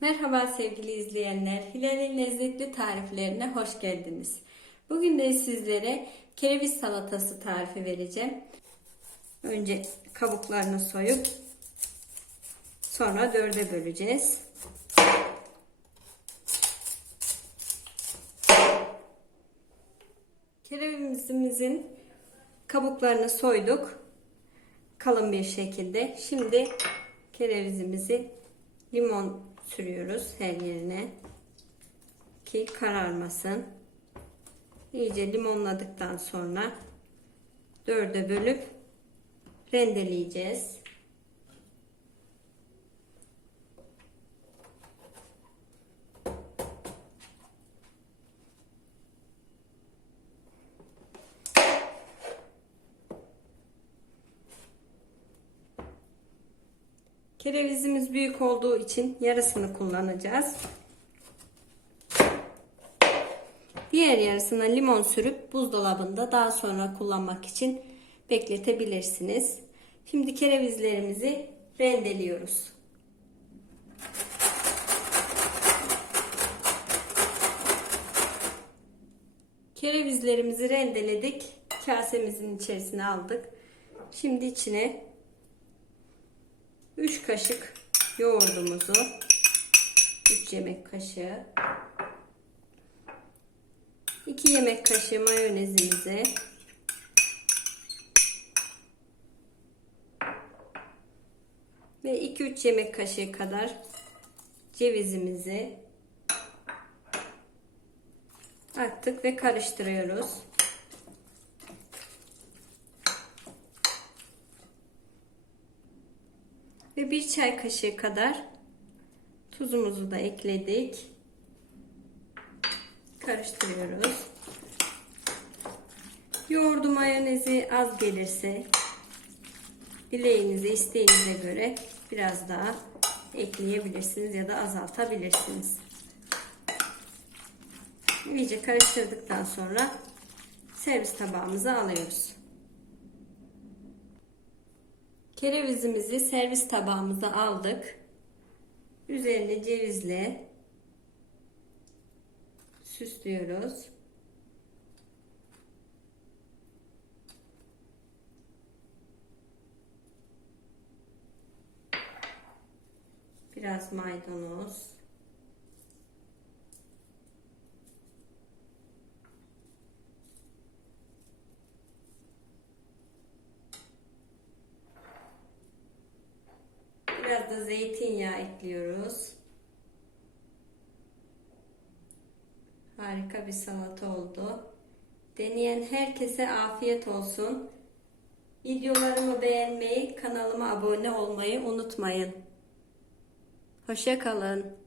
Merhaba sevgili izleyenler. Hilal'in lezzetli tariflerine hoş geldiniz. Bugün de sizlere kereviz salatası tarifi vereceğim. Önce kabuklarını soyup sonra dörde böleceğiz. Kerevizimizin kabuklarını soyduk. Kalın bir şekilde. Şimdi kerevizimizi limon sürüyoruz her yerine ki kararmasın. İyice limonladıktan sonra dörde bölüp rendeleyeceğiz. Kerevizimiz büyük olduğu için yarısını kullanacağız. Diğer yarısına limon sürüp buzdolabında daha sonra kullanmak için bekletebilirsiniz. Şimdi kerevizlerimizi rendeliyoruz. Kerevizlerimizi rendeledik. Kasemizin içerisine aldık. Şimdi içine 3 kaşık yoğurdumuzu 3 yemek kaşığı 2 yemek kaşığı mayonezimizi ve 2-3 yemek kaşığı kadar cevizimizi attık ve karıştırıyoruz. Ve bir çay kaşığı kadar tuzumuzu da ekledik. Karıştırıyoruz. Yoğurdu mayonezi az gelirse dileğinize isteğinize göre biraz daha ekleyebilirsiniz ya da azaltabilirsiniz. İyice karıştırdıktan sonra servis tabağımıza alıyoruz. Kerevizimizi servis tabağımıza aldık. Üzerine cevizle süslüyoruz. Biraz maydanoz. Da zeytinyağı ekliyoruz. Harika bir salata oldu. Deneyen herkese afiyet olsun. Videolarımı beğenmeyi, kanalıma abone olmayı unutmayın. Hoşça kalın.